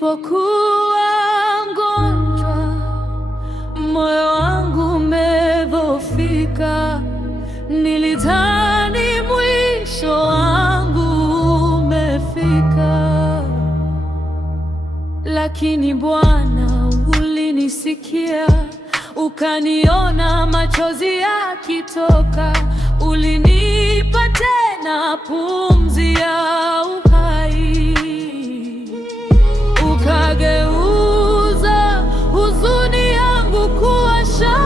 Nilipokuwa mgonjwa, moyo wangu umedhoofika, nilidhani mwisho wangu umefika, lakini Bwana ulinisikia, ukaniona machozi yakitoka, ulinipa tena pumzi ya uhai, ukageuza huzuni yangu kuwa shangwe.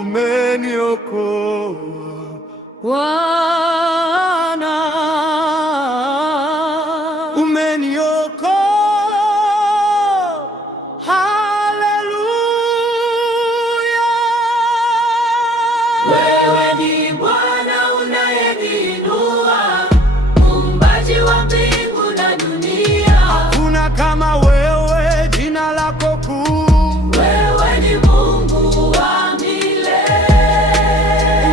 Umeniokoa Bwana, umeniokoa. Haleluya. wewe ni Bwana unayeniinua, muumbaji wa mbingu na dunia. Hakuna kama wewe, jina lako kuu. Wewe ni Mungu wa milele,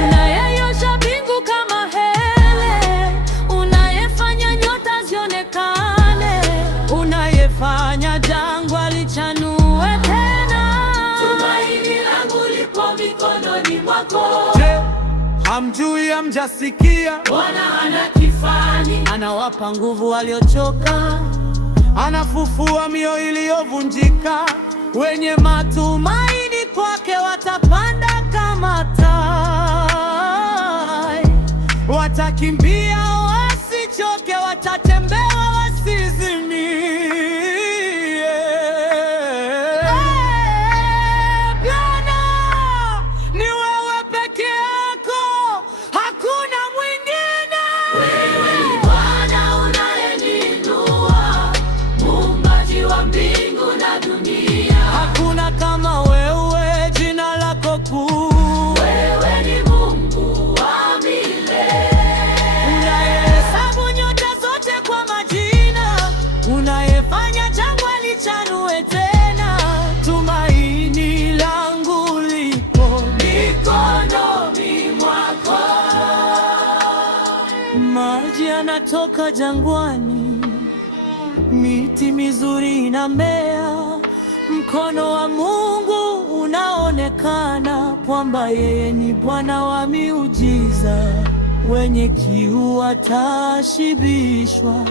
unayeyosha mbingu kama hele, unayefanya nyota zionekane, unayefanya jangwa lichanue tena. Tumaini langu lipo mikononi mwako. Je, hamjui, hamjasikia? Bwana ana kifani, anawapa nguvu waliochoka, Anafufua mioyo iliyovunjika. Wenye matumaini kwake watapanda kama tai, watakimbia wasichoke, watatembea wasizimie. Bwana, ni wewe peke yako, hakuna mwingine. wewe ni Bwana unayeniinua, muumbaji wa mbingu na dunia. Hakuna kama wewe, jina lako kuu. Wewe ni Mungu wa milele, Unayehesabu nyota zote kwa majina, unayefanya jangwa lichanue tena. Tumaini langu lipo mikononi mwako. maji yanatoka jangwani, miti mizuri inamea. Mkono wa Mungu unaonekana, kwamba yeye ni Bwana wa miujiza. Wenye kiu watashibishwa,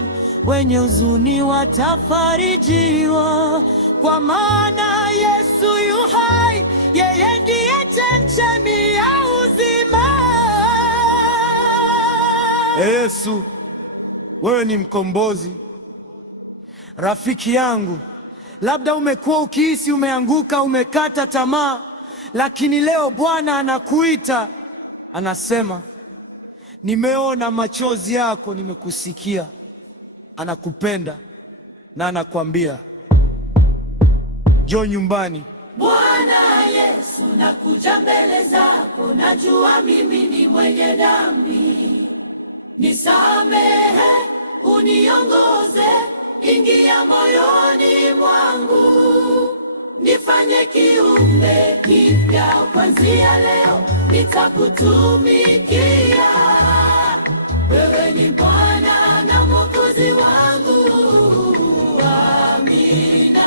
wenye huzuni watafarijiwa, kwa maana Yesu yu hai, yeye ndiye chemchemi ya uzima. Yesu, wewe ni mkombozi, rafiki yangu. Labda umekuwa ukihisi umeanguka, umekata tamaa, lakini leo Bwana anakuita, anasema, nimeona machozi yako, nimekusikia. Anakupenda na anakuambia, njoo nyumbani. Bwana Yesu, nakuja mbele zako, najua mimi ni mwenye dhambi. Nisamehe, uniongoze, ingia moyoni mwangu, nifanye kiumbe kipya. Kuanzia leo nitakutumikia. Wewe ni Bwana na Mwokozi wangu. Amina.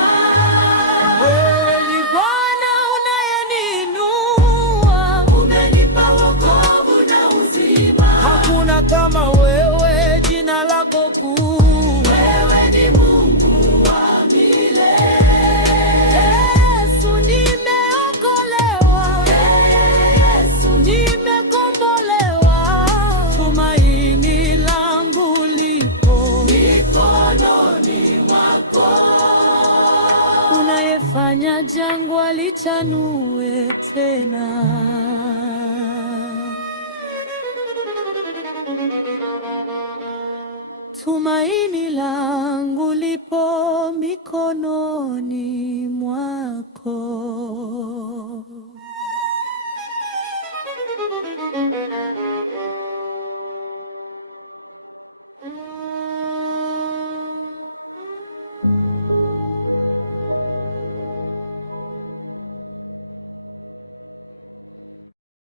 Wewe ni Bwana unayeniinua, Umenipa wokovu na uzima. hakuna kama wewe, jina lako kuu. Wewe ni Mungu wa milele. Yesu, nimeokolewa. Yesu, Nimekombolewa, tumaini langu lipo mikononi mwako. unayefanya jangwa lichanue tena. Tumaini langu lipo mikononi mwako.